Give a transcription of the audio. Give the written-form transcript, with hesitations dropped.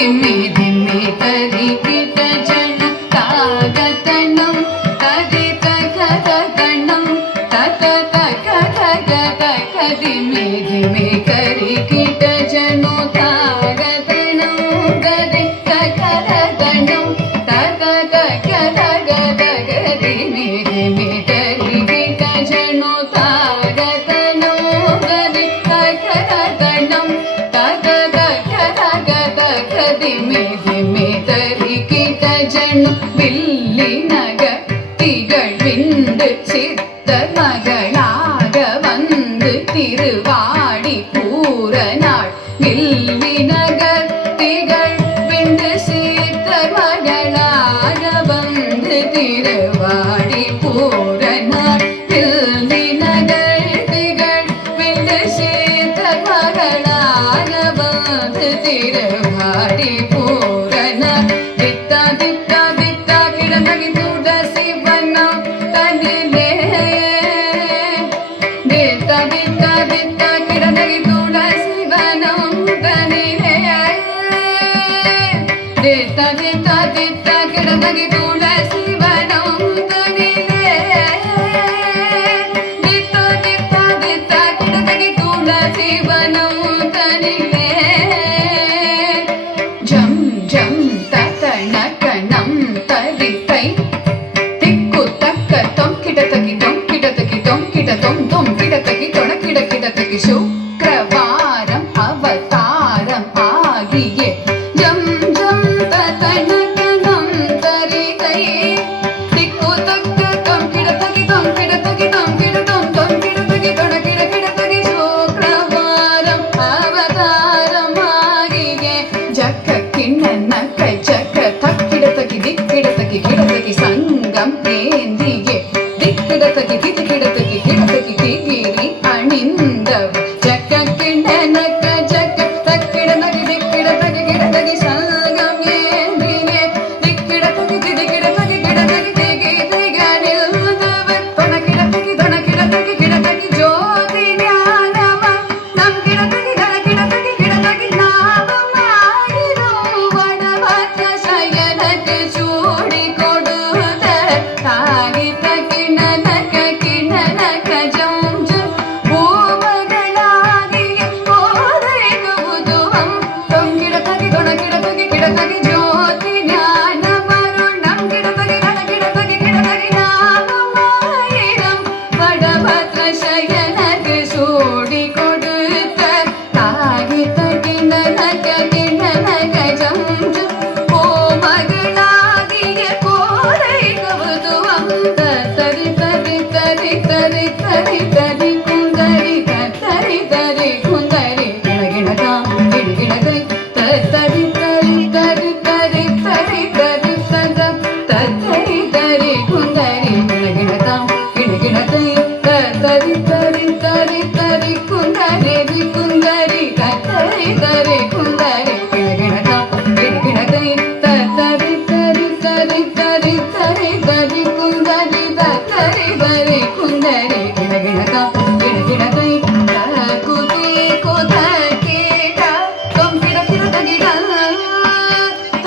ಧಿಮ್ಮಿ ಧಿಮ್ಮಿ ತರಿಗಿಟ ಜನ ತಾಗತಣಂ ತದಿತ ಕಥಗಣಂ ತತ ತಕ ತಗ ತಕ ಧಿಮ್ಮಿ ಧಿಮ್ಮಿ ತರಿಗಿಟ ಜನು ತಾಗತಣಂ ಗದಿ ತಕರಗಣಂ ತತ ತಕ ತಗ ತಗ ಧಿಮ್ಮಿ ಧಿಮ್ಮಿ ತರಿಗಿಟ ಜನು ತಾಗತಣಂ ಗದಿ ತಕರಗಣಂ ತತ ತಕ ತಗ ತಕ ಧಿಮ್ಮಿ ಧಿಮ್ಮಿ ತರಿಗಿಟ ಜನು வில்லினக திகழ் விண்டு சித்த மகளாக வந்து திருவாடி பூரநாள் வில்லினக திகழ் விண்டு சித்த மகளாக வந்து திருவாடி பூரநாள் வில்லினகள் திகழ் விண்டு சித்த மகளாக வந்து திருவாடி பூரநாள் வித்தா வித்தா வித்தா கிடந்தகி தூட சிவனம் தனிலே வித்தா வித்தா வித்தா கிடந்தகி தூட சிவனம் தனிலே வித்தா வித்தா வித்தா கிடந்தகி தூட சிவனம் தனிலே வித்தா வித்தா வித்தா கிடந்தகி தூட சிவனம் தனிலே ஜம் ஜம் தத்தணகணம் தரித்தை திக்கு தக்க தொம் கிடதகி தொம் கிடதகி தொம் கிட தொம் தொம் கிடதகி தொட கிட கிடதகி சுக்கிரவாரம் அவதாரம் ஆகிய